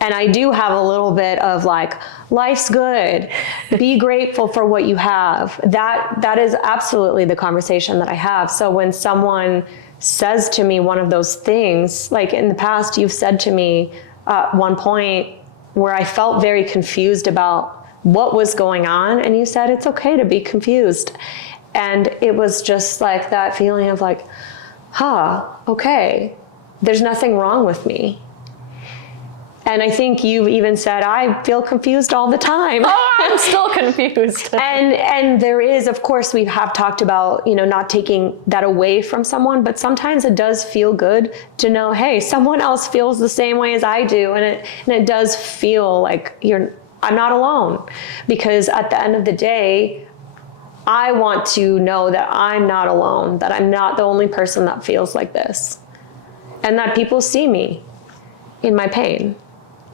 And I do have a little bit of like, life's good. Be grateful for what you have. That is absolutely the conversation that I have. So when someone says to me one of those things, like in the past, you've said to me at one point where I felt very confused about what was going on, and you said it's okay to be confused. And it was just like that feeling of like, okay, there's nothing wrong with me. And I think you even said, I feel confused all the time. Oh, I'm still confused. And there is, of course, we have talked about, not taking that away from someone, but sometimes it does feel good to know, hey, someone else feels the same way as I do. And it does feel like I'm not alone, because at the end of the day, I want to know that I'm not alone, that I'm not the only person that feels like this, and that people see me in my pain.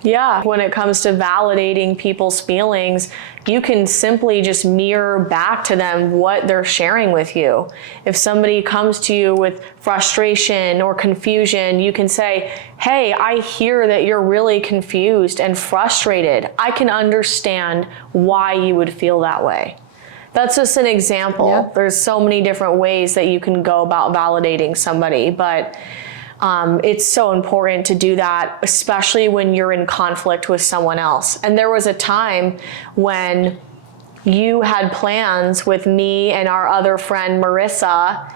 Yeah, when it comes to validating people's feelings, you can simply just mirror back to them what they're sharing with you. If somebody comes to you with frustration or confusion, you can say, hey, I hear that you're really confused and frustrated. I can understand why you would feel that way. That's just an example. Yeah. There's so many different ways that you can go about validating somebody, but it's so important to do that, especially when you're in conflict with someone else. And there was a time when you had plans with me and our other friend, Marissa,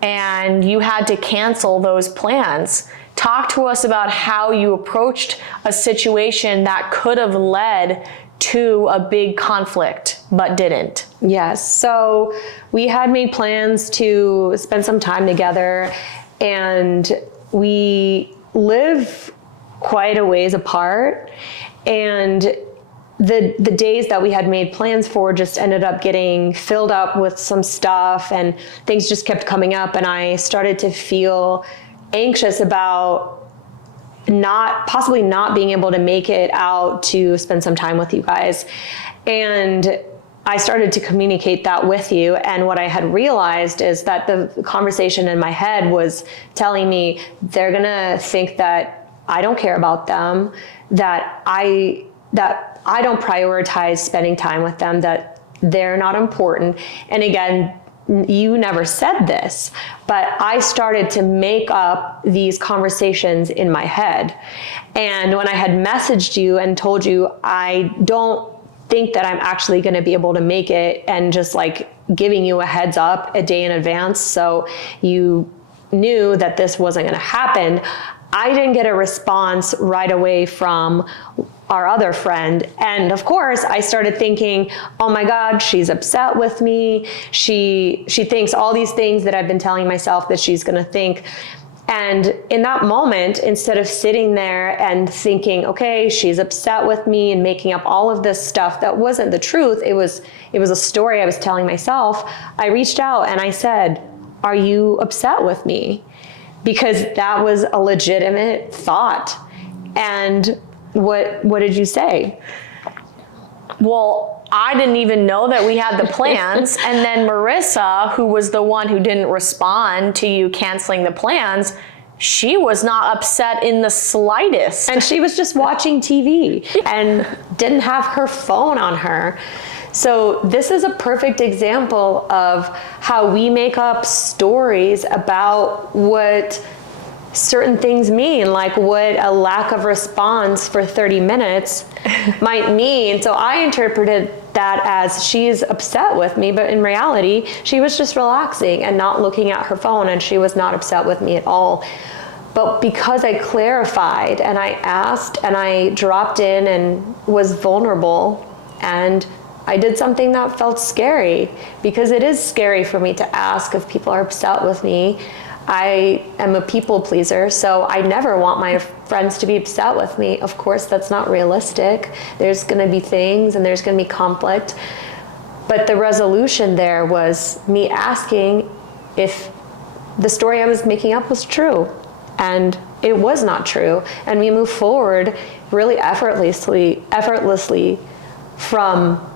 and you had to cancel those plans. Talk to us about how you approached a situation that could have led to a big conflict, but didn't. Yes. So we had made plans to spend some time together, and we live quite a ways apart, and the days that we had made plans for just ended up getting filled up with some stuff, and things just kept coming up, and I started to feel anxious about possibly not being able to make it out to spend some time with you guys. And I started to communicate that with you. And what I had realized is that the conversation in my head was telling me they're going to think that I don't care about them, that I don't prioritize spending time with them, that they're not important. And again, you never said this, but I started to make up these conversations in my head. And when I had messaged you and told you I don't think that I'm actually going to be able to make it, and just like giving you a heads up a day in advance so you knew that this wasn't going to happen, I didn't get a response right away from our other friend. And of course, I started thinking, oh my God, she's upset with me. She thinks all these things that I've been telling myself that she's going to think. And in that moment, instead of sitting there and thinking, okay, she's upset with me and making up all of this stuff that wasn't the truth, it was a story I was telling myself, I reached out and I said, are you upset with me? Because that was a legitimate thought. And what did you say? Well, I didn't even know that we had the plans. And then Marissa, who was the one who didn't respond to you canceling the plans, she was not upset in the slightest. And she was just watching TV and didn't have her phone on her. So this is a perfect example of how we make up stories about what certain things mean, like what a lack of response for 30 minutes might mean. So I interpreted that as she's upset with me, but in reality, she was just relaxing and not looking at her phone, and she was not upset with me at all. But because I clarified and I asked and I dropped in and was vulnerable, and I did something that felt scary, because it is scary for me to ask if people are upset with me. I am a people pleaser, so I never want my friends to be upset with me. Of course, that's not realistic. There's going to be things and there's going to be conflict. But the resolution there was me asking if the story I was making up was true. And it was not true. And we moved forward really effortlessly from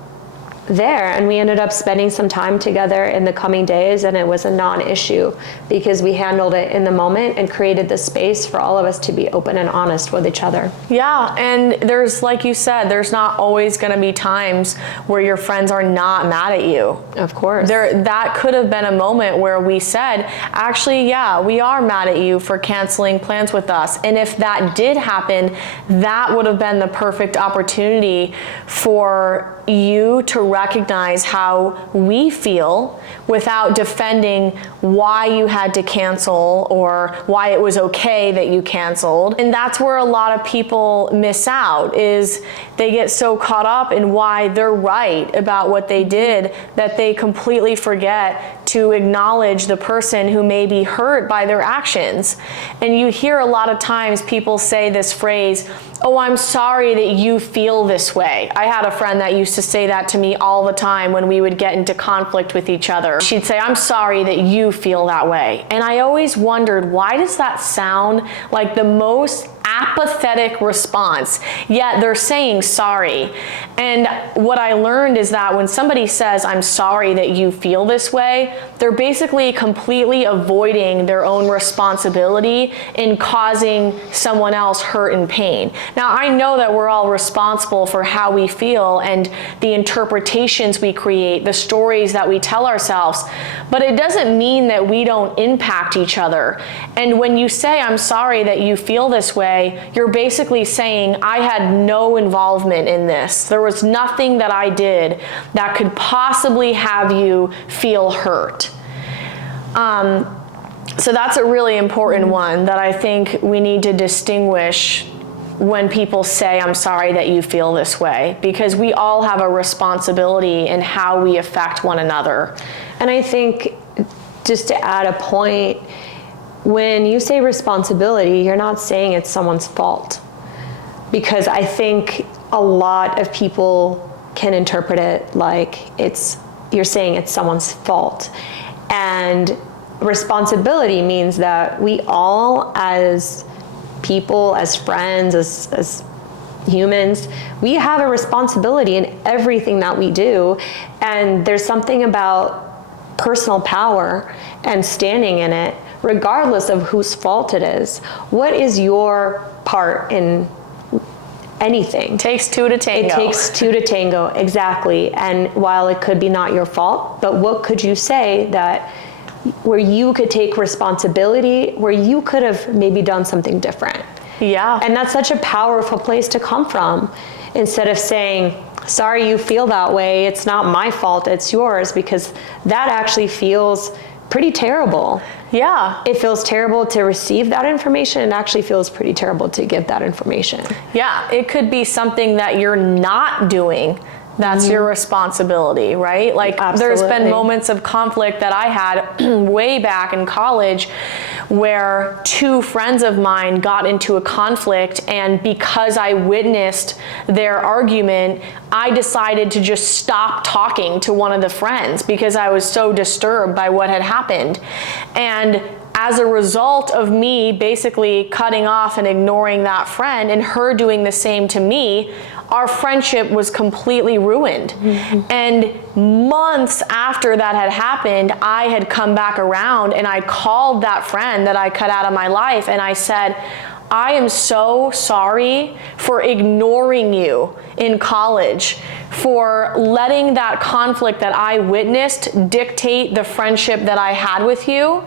there, and we ended up spending some time together in the coming days, and it was a non-issue because we handled it in the moment and created the space for all of us to be open and honest with each other. Yeah, and there's, like you said, there's not always going to be times where your friends are not mad at you. Of course. That could have been a moment where we said, actually, yeah, we are mad at you for canceling plans with us. And if that did happen, that would have been the perfect opportunity for you to recognize how we feel without defending why you had to cancel or why it was okay that you canceled. And that's where a lot of people miss out, is they get so caught up in why they're right about what they did that they completely forget to acknowledge the person who may be hurt by their actions. And you hear a lot of times people say this phrase, oh, I'm sorry that you feel this way. I had a friend that used to say that to me all the time when we would get into conflict with each other. She'd say, I'm sorry that you feel that way. And I always wondered, why does that sound like the most apathetic response, yet they're saying sorry? And what I learned is that when somebody says, I'm sorry that you feel this way, they're basically completely avoiding their own responsibility in causing someone else hurt and pain. Now, I know that we're all responsible for how we feel and the interpretations we create, the stories that we tell ourselves, but it doesn't mean that we don't impact each other. And when you say, I'm sorry that you feel this way, you're basically saying, I had no involvement in this. There was nothing that I did that could possibly have you feel hurt. So that's a really important one that I think we need to distinguish when people say, I'm sorry that you feel this way, because we all have a responsibility in how we affect one another. And I think, just to add a point, when you say responsibility, you're not saying it's someone's fault, because I think a lot of people can interpret it like you're saying it's someone's fault. And responsibility means that we all, as people, as friends, as humans, we have a responsibility in everything that we do. And there's something about personal power and standing in it, regardless of whose fault it is. What is your part in anything? Takes two to tango. It takes two to tango, exactly. And while it could be not your fault, but what could you say that where you could take responsibility, where you could have maybe done something different? Yeah. And that's such a powerful place to come from, instead of saying, sorry you feel that way, it's not my fault, it's yours, because that actually feels pretty terrible. Yeah. It feels terrible to receive that information, and actually feels pretty terrible to give that information. Yeah, it could be something that you're not doing that's your responsibility, right? Like there's been moments of conflict that I had way back in college where two friends of mine got into a conflict, and because I witnessed their argument, I decided to just stop talking to one of the friends because I was so disturbed by what had happened. And as a result of me basically cutting off and ignoring that friend and her doing the same to me, our friendship was completely ruined. And months after that had happened, I had come back around and I called that friend that I cut out of my life and I said, I am so sorry for ignoring you in college, for letting that conflict that I witnessed dictate the friendship that I had with you.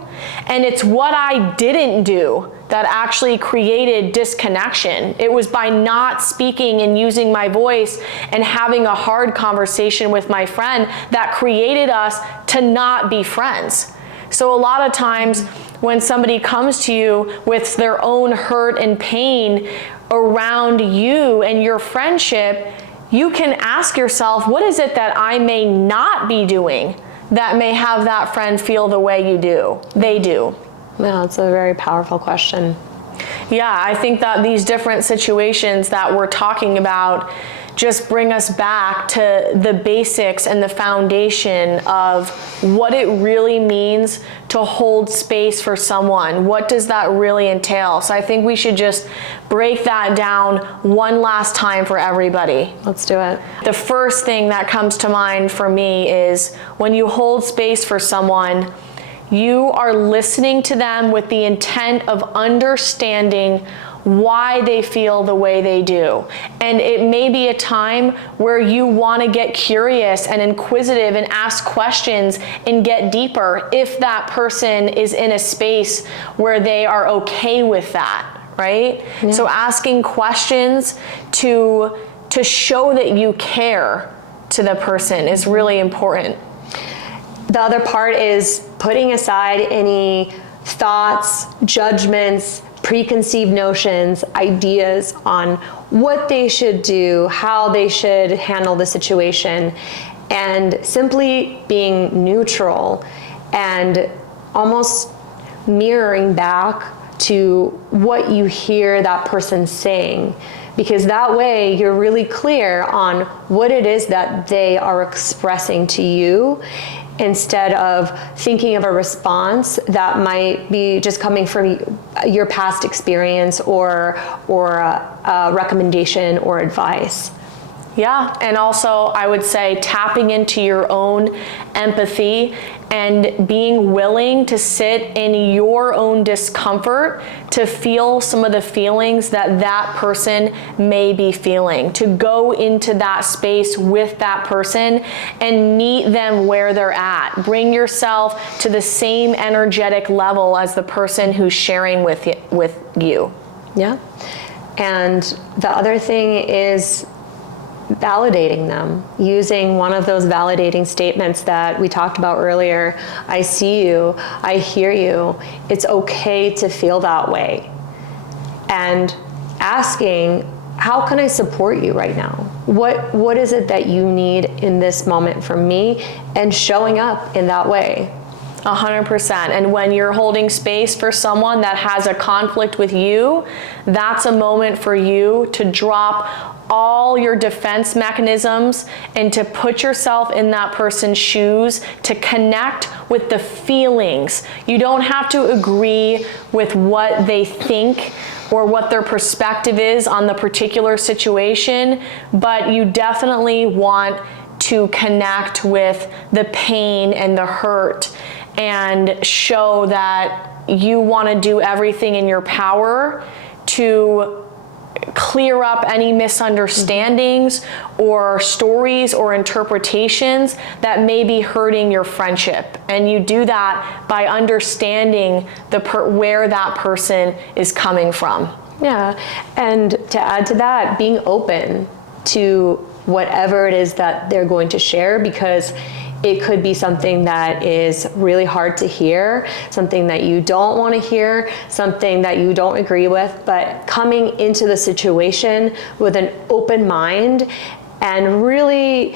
And it's what I didn't do that actually created disconnection. It was by not speaking and using my voice and having a hard conversation with my friend that created us to not be friends. So a lot of times when somebody comes to you with their own hurt and pain around you and your friendship, you can ask yourself, what is it that I may not be doing that may have that friend feel the way they do? No, it's a very powerful question. Yeah, I think that these different situations that we're talking about just bring us back to the basics and the foundation of what it really means to hold space for someone. What does that really entail? So I think we should just break that down one last time for everybody. Let's do it. The first thing that comes to mind for me is when you hold space for someone, you are listening to them with the intent of understanding why they feel the way they do. And it may be a time where you want to get curious and inquisitive and ask questions and get deeper if that person is in a space where they are okay with that, right? Yeah. So asking questions to show that you care to the person is really important. The other part is putting aside any thoughts, judgments, preconceived notions, ideas on what they should do, how they should handle the situation, and simply being neutral and almost mirroring back to what you hear that person saying. Because that way you're really clear on what it is that they are expressing to you, instead of thinking of a response that might be just coming from your past experience or a recommendation or advice. Yeah, and also I would say tapping into your own empathy and being willing to sit in your own discomfort to feel some of the feelings that that person may be feeling, to go into that space with that person and meet them where they're at. Bring yourself to the same energetic level as the person who's sharing with you. Yeah, and the other thing is validating them, using one of those validating statements that we talked about earlier. I see you, I hear you, it's okay to feel that way. And asking, how can I support you right now? What is it that you need in this moment from me? And showing up in that way. 100%. And when you're holding space for someone that has a conflict with you, that's a moment for you to drop all your defense mechanisms and to put yourself in that person's shoes, to connect with the feelings. You don't have to agree with what they think or what their perspective is on the particular situation, but you definitely want to connect with the pain and the hurt and show that you want to do everything in your power to clear up any misunderstandings or stories or interpretations that may be hurting your friendship. And you do that by understanding where that person is coming from. Yeah, and to add to that, being open to whatever it is that they're going to share, because it could be something that is really hard to hear, something that you don't want to hear, something that you don't agree with, but coming into the situation with an open mind and really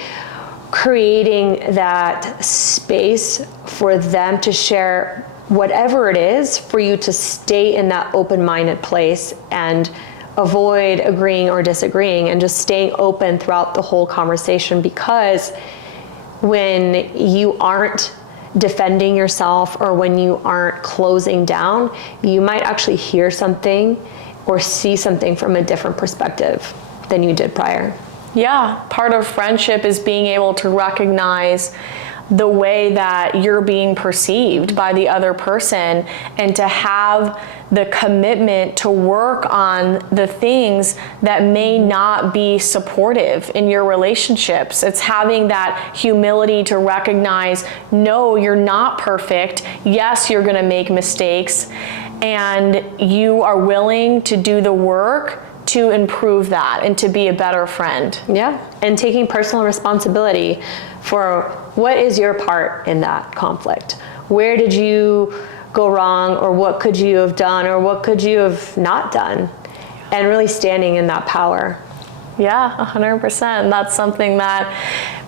creating that space for them to share whatever it is, for you to stay in that open-minded place and avoid agreeing or disagreeing, and just staying open throughout the whole conversation. Because when you aren't defending yourself, or when you aren't closing down, you might actually hear something or see something from a different perspective than you did prior. Yeah, part of friendship is being able to recognize the way that you're being perceived by the other person, and to have the commitment to work on the things that may not be supportive in your relationships. It's having that humility to recognize, no, you're not perfect. Yes, you're going to make mistakes, and you are willing to do the work to improve that and to be a better friend. Yeah, and taking personal responsibility for what is your part in that conflict. Where did you go wrong, or what could you have done, or what could you have not done? And really standing in that power. Yeah, 100%. That's something that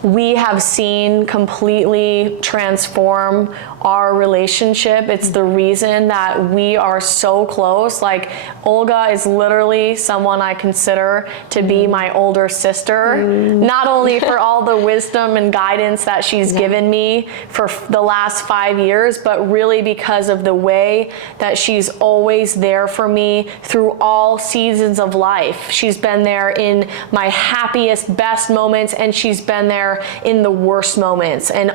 we have seen completely transform our relationship. It's the reason that we are so close. Like, Olga is literally someone I consider to be my older sister, not only for all the wisdom and guidance that she's given me for the last 5 years, but really because of the way that she's always there for me through all seasons of life. She's been there in my happiest, best moments, and she's been there in the worst moments. And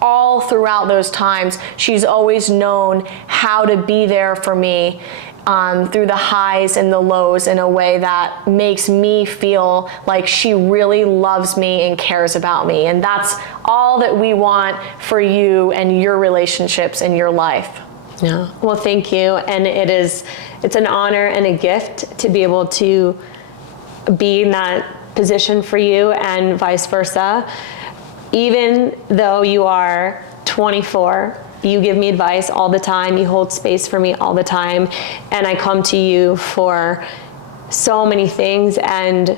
all throughout those times, she's always known how to be there for me through the highs and the lows in a way that makes me feel like she really loves me and cares about me. And that's all that we want for you and your relationships in your life. Yeah. Well, thank you. And it's an honor and a gift to be able to be in that position for you, and vice versa. Even though you are 24, you give me advice all the time, you hold space for me all the time, and I come to you for so many things. And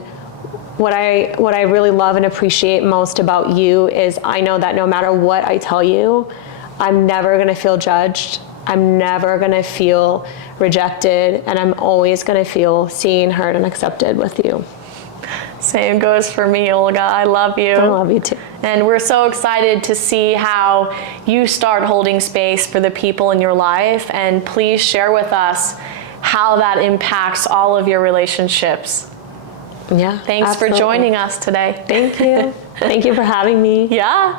what I really love and appreciate most about you is I know that no matter what I tell you, I'm never gonna feel judged, I'm never gonna feel rejected, and I'm always gonna feel seen, heard, and accepted with you. Same goes for me, Olga. I love you. I love you too. And we're so excited to see how you start holding space for the people in your life. And please share with us how that impacts all of your relationships. Yeah. Thanks absolutely. for joining us today. Thank you. Thank you for having me. Yeah.